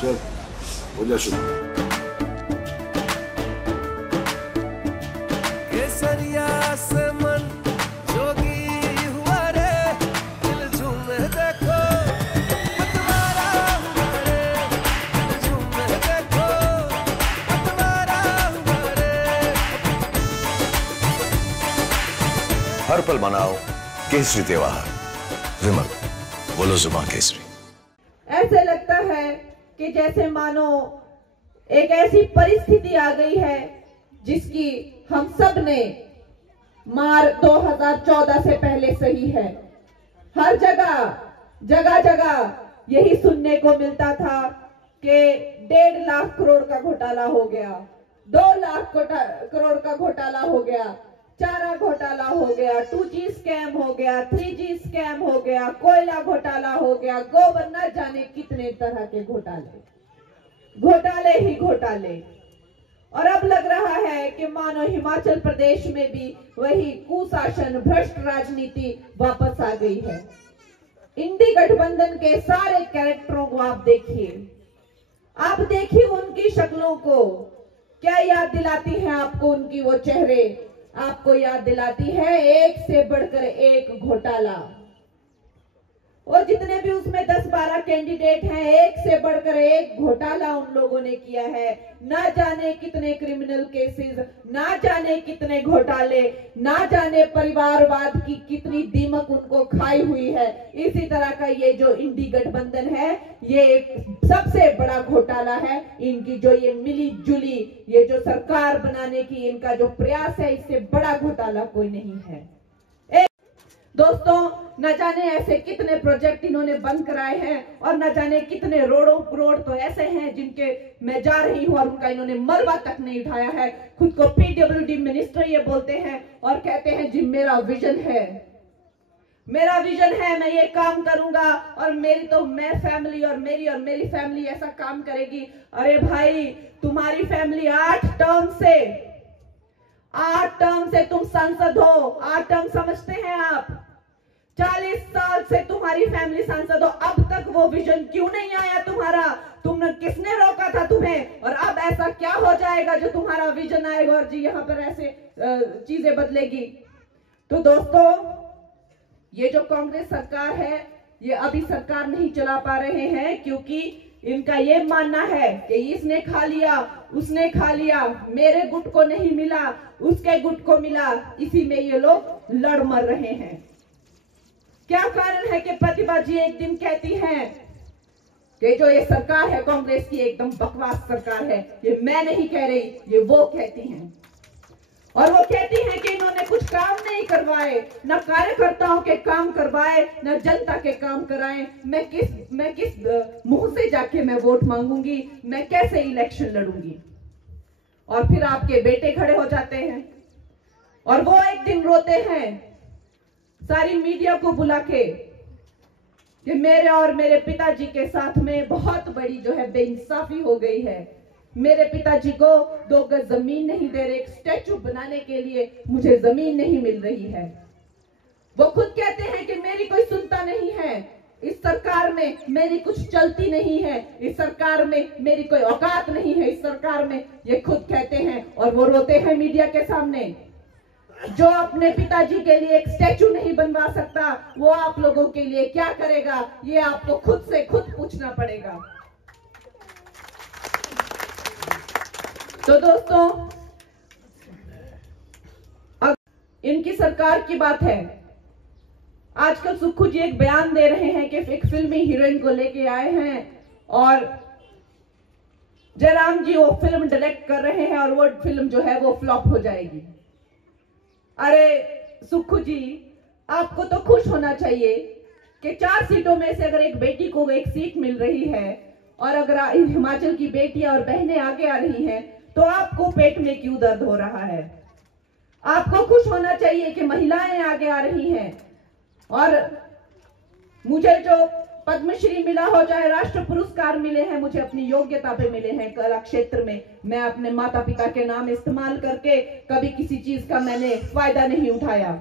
चल हो जा शुरू। केसरिया से मन जोगी हुआ रे, दिल झूमे देखो पतवारा हुआ रे, दिल झूमे देखो पतवारा हुआ रे। हर पल मनाओ केसरी त्योहार। विमल, बोलो जुबान केसरी। ऐसे लगता है कि जैसे मानो एक ऐसी परिस्थिति आ गई है जिसकी हम सब ने मार 2014 से पहले सही है। हर जगह जगह यही सुनने को मिलता था कि 1.5 लाख करोड़ का घोटाला हो गया, 2 लाख करोड़ का घोटाला हो गया, चारा घोटाला हो गया, 2G स्कैम हो गया, 3G स्कैम हो गया, कोयला घोटाला हो गया, गोबर न जाने कितने तरह के घोटाले ही घोटाले। और अब लग रहा है कि मानो हिमाचल प्रदेश में भी वही कुशासन, भ्रष्ट राजनीति वापस आ गई है। इंडी गठबंधन के सारे कैरेक्टरों को आप देखिए उनकी शक्लों को। क्या याद दिलाती है आपको उनकी वो चेहरे? आपको याद दिलाती है एक से बढ़कर एक घोटाला। और जितने भी उसमें 10-12 कैंडिडेट हैं, एक से बढ़कर एक घोटाला उन लोगों ने किया है। ना जाने कितने क्रिमिनल केसेस, ना जाने कितने घोटाले, ना जाने परिवारवाद की कितनी दीमक उनको खाई हुई है। इसी तरह का ये जो इंडी गठबंधन है, ये एक सबसे बड़ा घोटाला है। इनकी जो ये मिली जुली, ये जो सरकार बनाने की इनका जो प्रयास है, इससे बड़ा घोटाला कोई नहीं है। दोस्तों, न जाने ऐसे कितने प्रोजेक्ट इन्होंने बंद कराए हैं और न जाने कितने रोड तो ऐसे हैं जिनके मैं जा रही हूं और उनका इन्होंने मलबा तक नहीं उठाया है। खुद को PWD मिनिस्टर ये बोलते हैं और कहते हैं जी मेरा विजन है, मैं ये काम करूंगा और मैं फैमिली और मेरी फैमिली ऐसा काम करेगी। अरे भाई, तुम्हारी फैमिली 8 टर्म से तुम सांसद हो। 8 टर्म समझते हैं आप? 40 साल से तुम्हारी फैमिली सांसद हो, अब तक वो विजन क्यों नहीं आया तुम्हारा? किसने रोका था तुम्हें? और अब ऐसा क्या हो जाएगा जो तुम्हारा विजन आएगा और जी यहाँ पर ऐसे चीजें बदलेगी? तो दोस्तों, ये जो कांग्रेस सरकार है, ये अभी सरकार नहीं चला पा रहे हैं क्योंकि इनका ये मानना है कि इसने खा लिया, उसने खा लिया, मेरे गुट को नहीं मिला, उसके गुट को मिला। इसी में ये लोग लड़ मर रहे हैं। क्या कारण है कि प्रतिभा जी एक दिन कहती हैं कि जो ये सरकार है कांग्रेस की एकदम बकवास सरकार है। ये मैं नहीं कह रही, ये वो कहती हैं। और वो कहती हैं कि इन्होंने कुछ काम नहीं करवाए, न कार्यकर्ताओं के काम करवाए, न जनता के काम कराए। मैं किस मुंह से जाके मैं वोट मांगूंगी? मैं कैसे इलेक्शन लड़ूंगी? और फिर आपके बेटे खड़े हो जाते हैं और वो एक दिन रोते हैं सारी मीडिया को बुला के कि मेरे और मेरे पिताजी के साथ में बहुत बड़ी जो है बेइंसाफी हो गई है। मेरे पिताजी को 2 गज जमीन नहीं दे रहे, एक स्टैचू बनाने के लिए मुझे जमीन नहीं मिल रही है। वो खुद कहते हैं कि मेरी कोई सुनता नहीं है, इस सरकार में मेरी कुछ चलती नहीं है, इस सरकार में मेरी कोई औकात नहीं है, इस सरकार में, ये खुद कहते हैं। और वो रोते हैं मीडिया के सामने। जो अपने पिताजी के लिए एक स्टैचू नहीं बनवा सकता, वो आप लोगों के लिए क्या करेगा? ये आपको खुद से खुद पूछना पड़ेगा। तो दोस्तों, अब इनकी सरकार की बात है। आजकल सुक्खू जी एक बयान दे रहे हैं कि एक फिल्मी हीरोइन को लेके आए हैं और जयराम जी वो फिल्म डायरेक्ट कर रहे हैं और वो फिल्म जो है वो फ्लॉप हो जाएगी। अरे सुक्खू जी, आपको तो खुश होना चाहिए कि 4 सीटों में से अगर एक बेटी को एक सीट मिल रही है और अगर हिमाचल की बेटियां और बहनें आगे आ रही हैं, तो आपको पेट में क्यों दर्द हो रहा है? आपको खुश होना चाहिए कि महिलाएं आगे आ रही हैं। और मुझे जो पद्मश्री मिला हो, चाहे राष्ट्र पुरस्कार मिले हैं, मुझे अपनी योग्यता पे मिले हैं कला क्षेत्र में। मैं अपने माता पिता के नाम इस्तेमाल करके कभी किसी चीज का मैंने फायदा नहीं उठाया।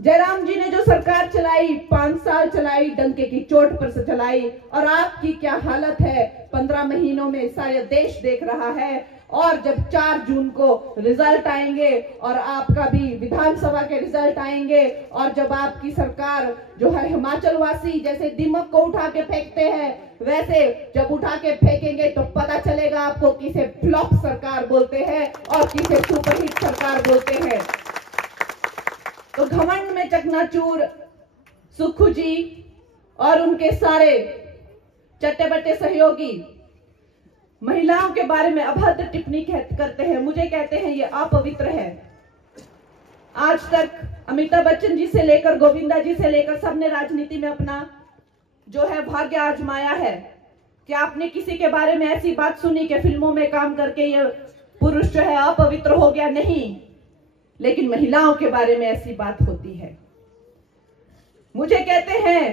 जयराम जी ने जो सरकार चलाई 5 साल चलाई, डंके की चोट पर से चलाई, और आपकी क्या हालत है 15 महीनों में सारे देश देख रहा है। और जब 4 जून को रिजल्ट आएंगे और आपका भी विधानसभा के रिजल्ट आएंगे, और जब आपकी सरकार जो है हिमाचल वासी जैसे दीमक को उठा के फेंकते हैं वैसे जब उठा के फेंकेंगे तो पता चलेगा आपको किसे फ्लॉप सरकार बोलते हैं और किसे सुपरहिट सरकार बोलते हैं। तो घमंड में चकनाचूर सुक्खू जी और उनके सारे चट्टे बट्टे सहयोगी महिलाओं के बारे में अभद्र टिप्पणी करते हैं, मुझे कहते हैं ये अपवित्र है। आज तक अमिताभ बच्चन जी से लेकर गोविंदा जी से लेकर सबने राजनीति में अपना जो है भाग्य आजमाया है। क्या आपने किसी के बारे में ऐसी बात सुनी कि फिल्मों में काम करके ये पुरुष जो है अपवित्र हो गया? नहीं, लेकिन महिलाओं के बारे में ऐसी बात होती है। मुझे कहते हैं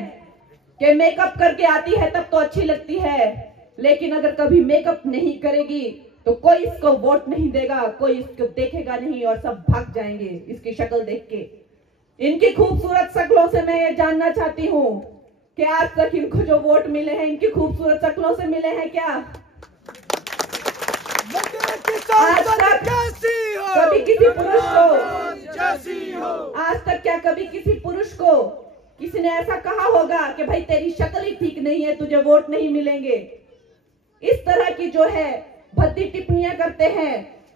कि मेकअप करके आती है तब तो अच्छी लगती है, लेकिन अगर कभी मेकअप नहीं करेगी तो कोई इसको वोट नहीं देगा, कोई इसको देखेगा नहीं और सब भाग जाएंगे इसकी शक्ल देख के। इनकी खूबसूरत शक्लों से मैं ये जानना चाहती हूँ कि आज तक इनको जो वोट मिले हैं इनकी खूबसूरत शक्लों से मिले हैं क्या? आज तक कभी किसी पुरुष को आज तक क्या कभी किसी पुरुष को किसी ने ऐसा कहा होगा कि भाई तेरी शक्ल ही ठीक नहीं है, तुझे वोट नहीं मिलेंगे? इस तरह की जो है भद्दी टिप्पणियां करते हैं।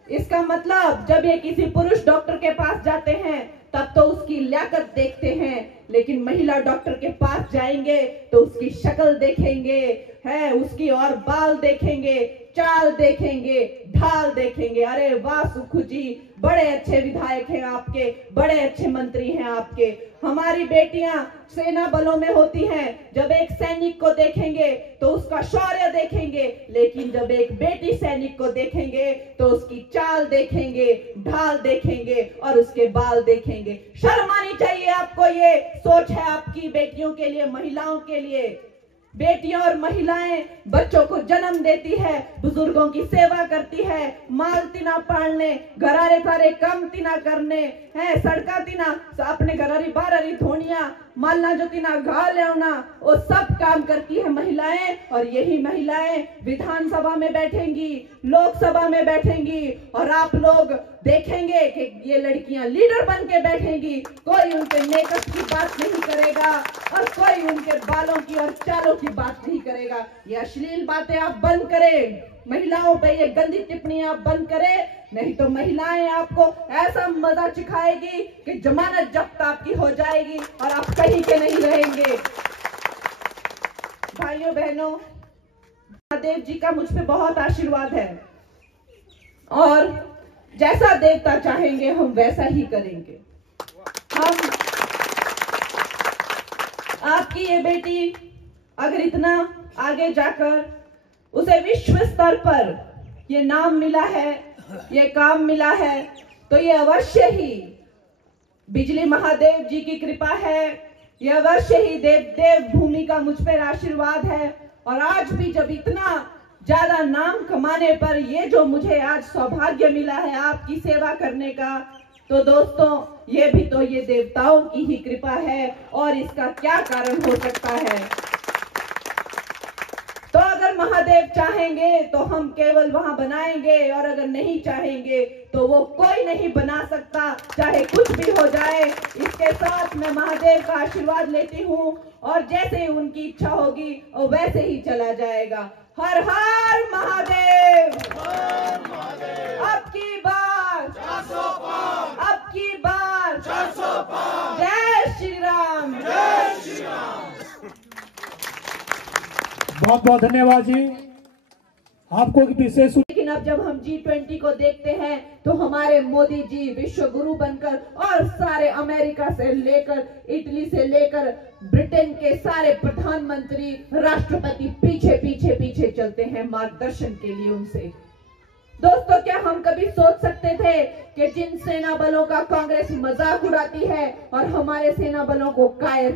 इसका मतलब जब ये किसी पुरुष डॉक्टर के पास जाते हैं तब तो उसकी लियाकत देखते हैं, लेकिन महिला डॉक्टर के पास जाएंगे तो उसकी शक्ल देखेंगे, है उसकी और बाल देखेंगे, चाल देखेंगे, ढाल देखेंगे। अरे वाह सुक्खू जी, बड़े अच्छे विधायक हैं आपके, बड़े अच्छे मंत्री हैं आपके। हमारी बेटियां सेना बलों में होती हैं, जब एक सैनिक को देखेंगे तो उसका शौर्य देखेंगे, लेकिन जब एक बेटी सैनिक को देखेंगे तो उसकी चाल देखेंगे, ढाल देखेंगे और उसके बाल देखेंगे। शर्म आनी चाहिए आपको। ये सोच है आपकी बेटियों के लिए, महिलाओं के लिए। बेटियां और महिलाएं बच्चों को जन्म देती है, बुजुर्गों की सेवा करती है, माल तिना पालने, घरारे थारे काम तिना करने, है सड़का तिना अपने घरारी बारारी धोनिया मालना जो तिना घा लेना, वो सब काम करती है महिलाएं। और यही महिलाएं विधानसभा में बैठेंगी, लोकसभा में बैठेंगी, और आप लोग देखेंगे कि ये लड़कियां लीडर बन के बैठेंगी। कोई उनके मेकअप की बात नहीं करेगा और कोई उनके बालों की और चालों की बात नहीं करेगा। ये अश्लील बातें आप बंद करें, महिलाओं पे ये गंदी टिप्पणियां आप बंद करें, नहीं तो महिलाएं आपको ऐसा मजा चिखाएगी कि जमानत जब्त आपकी हो जाएगी और आप कहीं के नहीं रहेंगे। भाइयों बहनों, महादेव जी का मुझ पे बहुत आशीर्वाद है और जैसा देवता चाहेंगे हम वैसा ही करेंगे। हम आपकी ये बेटी अगर इतना आगे जाकर उसे विश्व स्तर पर ये नाम मिला है, ये काम मिला है, तो ये अवश्य ही बिजली महादेव जी की कृपा है, ये अवश्य ही देव भूमि का मुझ पर आशीर्वाद है। और आज भी जब इतना ज्यादा नाम कमाने पर ये जो मुझे आज सौभाग्य मिला है आपकी सेवा करने का, तो दोस्तों ये भी तो ये देवताओं की ही कृपा है, और इसका क्या कारण हो सकता है। तो अगर महादेव चाहेंगे तो हम केवल वहां बनाएंगे, और अगर नहीं चाहेंगे तो वो कोई नहीं बना सकता, चाहे कुछ भी हो जाए। इसके साथ मैं महादेव का आशीर्वाद लेती हूँ, और जैसे ही उनकी इच्छा होगी वो वैसे ही चला जाएगा। हर हर महादेव। अब की बार 405, अब की बार 405। जय श्री राम, जय श्री राम। बहुत बहुत धन्यवाद जी आपको विशेष। लेकिन अब जब हम G20 को देखते हैं तो हमारे मोदी जी विश्व गुरु बनकर, और सारे अमेरिका से लेकर इटली से लेकर ब्रिटेन के सारे प्रधानमंत्री राष्ट्रपति पीछे पीछे पीछे चलते हैं मार्गदर्शन के लिए उनसे। दोस्तों, क्या हम कभी सोच सकते थे कि जिन सेना बलों का कांग्रेस मजाक उड़ाती है और हमारे सेना बलों को कायर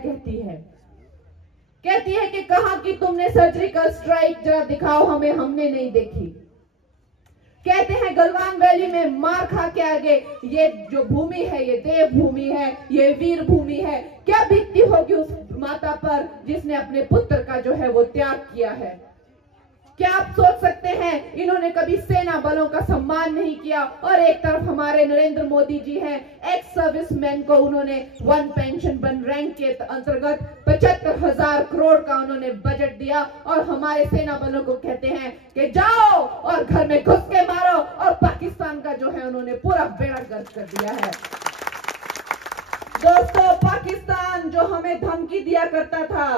कहती है कि कहा कि तुमने सर्जिकल स्ट्राइक जरा दिखाओ हमें, हमने नहीं देखी। कहते हैं गलवान वैली में मार खा के आगे ये जो भूमि है ये देव भूमि है, ये वीर भूमि है। क्या बीतती होगी उस माता पर जिसने अपने पुत्र का जो है वो त्याग किया है। क्या आप सोच सकते हैं इन्होंने कभी सेना बलों का सम्मान नहीं किया, और एक तरफ हमारे नरेंद्र मोदी जी हैं, एक्स सर्विसमैन को उन्होंने वन पेंशन वन रैंक के अंतर्गत 75,000 करोड़ का उन्होंने बजट दिया, और हमारे सेना बलों को कहते हैं कि जाओ और घर में घुस के मारो, और पाकिस्तान का जो है उन्होंने पूरा बेड़ा गर्क कर दिया है। दोस्तों, पाकिस्तान जो हमें धमकी दिया करता था,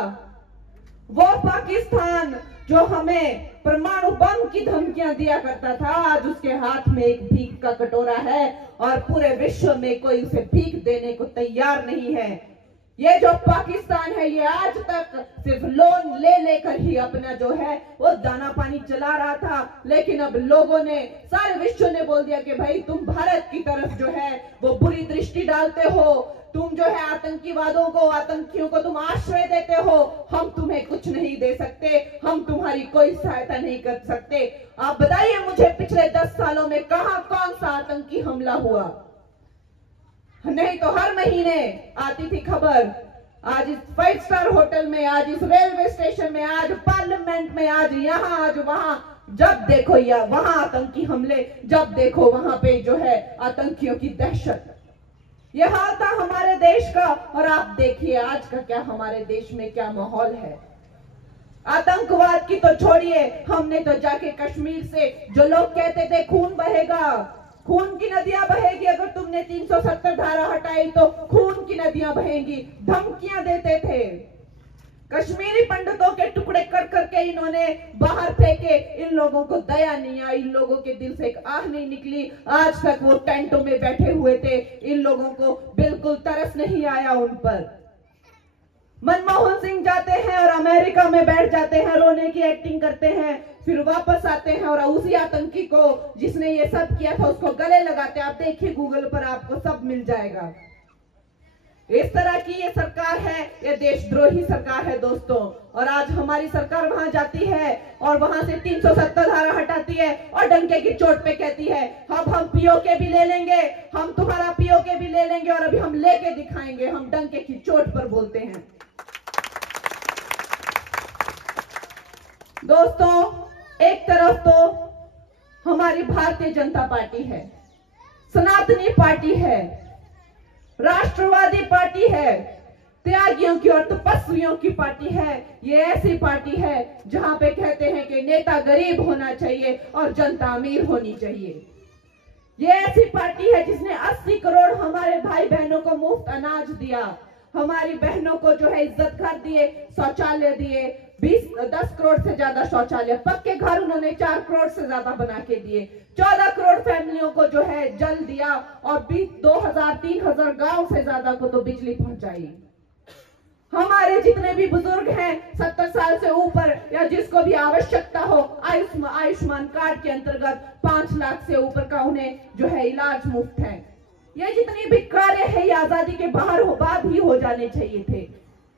वो पाकिस्तान जो हमें परमाणु बम की धमकियां दिया करता था, आज उसके हाथ में एक भीख का कटोरा है और पूरे विश्व में कोई उसे भीख देने को तैयार नहीं है। ये जो पाकिस्तान है ये आज तक सिर्फ लोन ले लेकर ही अपना जो है वो दाना पानी चला रहा था, लेकिन अब लोगों ने, सारे विश्व ने बोल दिया कि भाई तुम भारत की तरफ जो है वो बुरी दृष्टि डालते हो, तुम जो है आतंकीवादों को, आतंकियों को तुम आश्रय देते हो, हम तुम्हें कुछ नहीं दे सकते, हम तुम्हारी कोई सहायता नहीं कर सकते। आप बताइए मुझे पिछले 10 सालों में कहां कौन सा आतंकी हमला हुआ? नहीं तो हर महीने आती थी खबर, आज इस 5 स्टार होटल में, आज इस रेलवे स्टेशन में, आज पार्लियामेंट में, आज यहाँ, आज वहां, जब देखो या वहां आतंकी हमले, जब देखो वहां पे जो है आतंकियों की दहशत। यह हाल था हमारे देश का, और आप देखिए आज का क्या हमारे देश में क्या माहौल है। आतंकवाद की तो छोड़िए, हमने तो जाके कश्मीर से जो लोग कहते थे खून बहेगा, खून की नदियां बहेगी, अगर तुमने 370 धारा हटाई तो खून की नदियां बहेंगी, धमकियां देते थे। कश्मीरी पंडितों के टुकड़े कर करके इन्होंने बाहर फेंके, इन लोगों को दया नहीं आई, इन लोगों के दिल से एक आह नहीं निकली। आज तक वो टेंटों में बैठे हुए थे, इन लोगों को बिल्कुल तरस नहीं आया उन पर। मनमोहन सिंह जाते हैं और अमेरिका में बैठ जाते हैं, रोने की एक्टिंग करते हैं, फिर वापस आते हैं और उसी आतंकी को जिसने ये सब किया था उसको गले लगाते हैं। आप देखिए गूगल पर आपको सब मिल जाएगा। इस तरह की ये सरकार है, ये देशद्रोही सरकार है दोस्तों। और आज हमारी सरकार वहां जाती है और वहां से 370 धारा हटाती है और डंके की चोट पे कहती है अब हम पीओके भी ले लेंगे, हम तुम्हारा पीओके भी ले लेंगे, और अभी हम लेके दिखाएंगे। हम डंके की चोट पर बोलते हैं। दोस्तों, एक तरफ तो हमारी भारतीय जनता पार्टी है, सनातनी पार्टी है, राष्ट्रवादी पार्टी है, त्यागियों की और तपस्वियों की पार्टी है। ये ऐसी पार्टी है जहां पे कहते हैं कि नेता गरीब होना चाहिए और जनता अमीर होनी चाहिए। ये ऐसी पार्टी है जिसने 80 करोड़ हमारे भाई बहनों को मुफ्त अनाज दिया, हमारी बहनों को जो है इज्जत घर दिए, शौचालय दिए, 10 करोड़ से ज्यादा शौचालय, पक्के घर उन्होंने 4 करोड़ से ज्यादा बना के दिए, 14 करोड़ फैमिलियों को जो है जल दिया, और 2000-3000 गांव से ज्यादा को तो बिजली पहुंचाई। हमारे जितने भी बुजुर्ग हैं 70 साल से ऊपर या जिसको भी आवश्यकता हो, आयुष्मान कार्ड के अंतर्गत 5 लाख से ऊपर का उन्हें जो है इलाज मुफ्त है। ये जितनी भी कार्य है ये आजादी के बाद ही हो जाने चाहिए थे,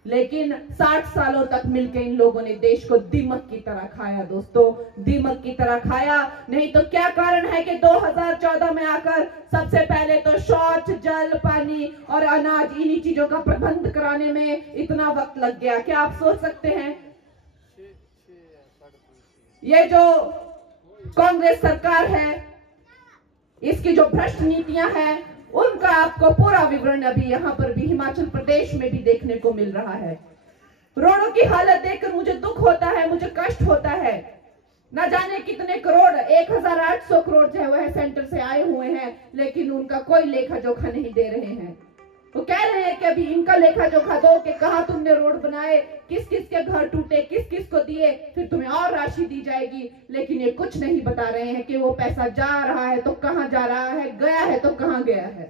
लेकिन 60 सालों तक मिलकर इन लोगों ने देश को दीमक की तरह खाया दोस्तों, दीमक की तरह खाया। नहीं तो क्या कारण है कि 2014 में आकर सबसे पहले तो शौच, जल, पानी और अनाज, इन्हीं चीजों का प्रबंध कराने में इतना वक्त लग गया। क्या आप सोच सकते हैं? ये जो कांग्रेस सरकार है, इसकी जो भ्रष्ट नीतियां हैं, उनका आपको पूरा विवरण अभी यहाँ पर भी हिमाचल प्रदेश में भी देखने को मिल रहा है। रोडों की हालत देखकर मुझे दुख होता है, मुझे कष्ट होता है। न जाने कितने करोड़, 1800 करोड़ जो है वह सेंटर से आए हुए हैं, लेकिन उनका कोई लेखा जोखा नहीं दे रहे हैं। वो कह रहे हैं कि अभी इनका लेखा जोखा दो कि कहां तुमने रोड बनाए, किस किस के घर टूटे, किस किस को दिए, फिर तुम्हें और राशि दी जाएगी। लेकिन ये कुछ नहीं बता रहे हैं कि वो पैसा जा रहा है तो कहां जा रहा है, गया है तो कहां गया है।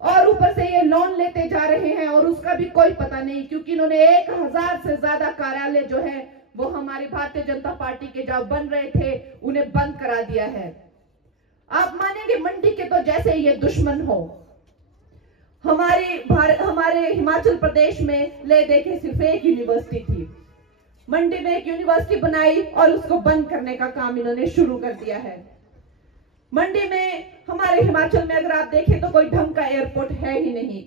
और ऊपर से ये लोन लेते जा रहे हैं और उसका भी कोई पता नहीं, क्योंकि इन्होंने 1000 से ज्यादा कार्यालय जो है वो हमारी भारतीय जनता पार्टी के जब बन रहे थे उन्हें बंद करा दिया है। आप मानेंगे मंडी के तो जैसे ये दुश्मन हो। हमारे हिमाचल प्रदेश में ले देखे सिर्फ एक यूनिवर्सिटी थी, मंडी में एक यूनिवर्सिटी बनाई और उसको बंद करने का काम इन्होंने शुरू कर दिया है। मंडी में, हमारे हिमाचल में अगर आप देखें तो कोई ढंग का एयरपोर्ट है ही नहीं।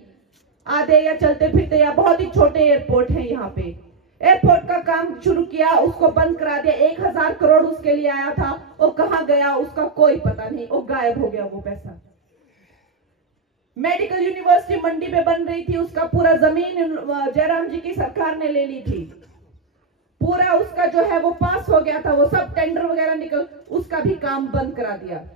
आधे या चलते फिरते या बहुत ही छोटे एयरपोर्ट है यहाँ पे। एयरपोर्ट का काम शुरू किया, उसको बंद करा दिया। 1000 करोड़ उसके लिए आया था, वो कहां गया उसका कोई पता नहीं, वो गायब हो गया वो पैसा। मेडिकल यूनिवर्सिटी मंडी में बन रही थी, उसका पूरा जमीन जयराम जी की सरकार ने ले ली थी। पूरा उसका जो है वो पास हो गया था, वो सब टेंडर वगैरह निकल, उसका भी काम बंद करा दिया।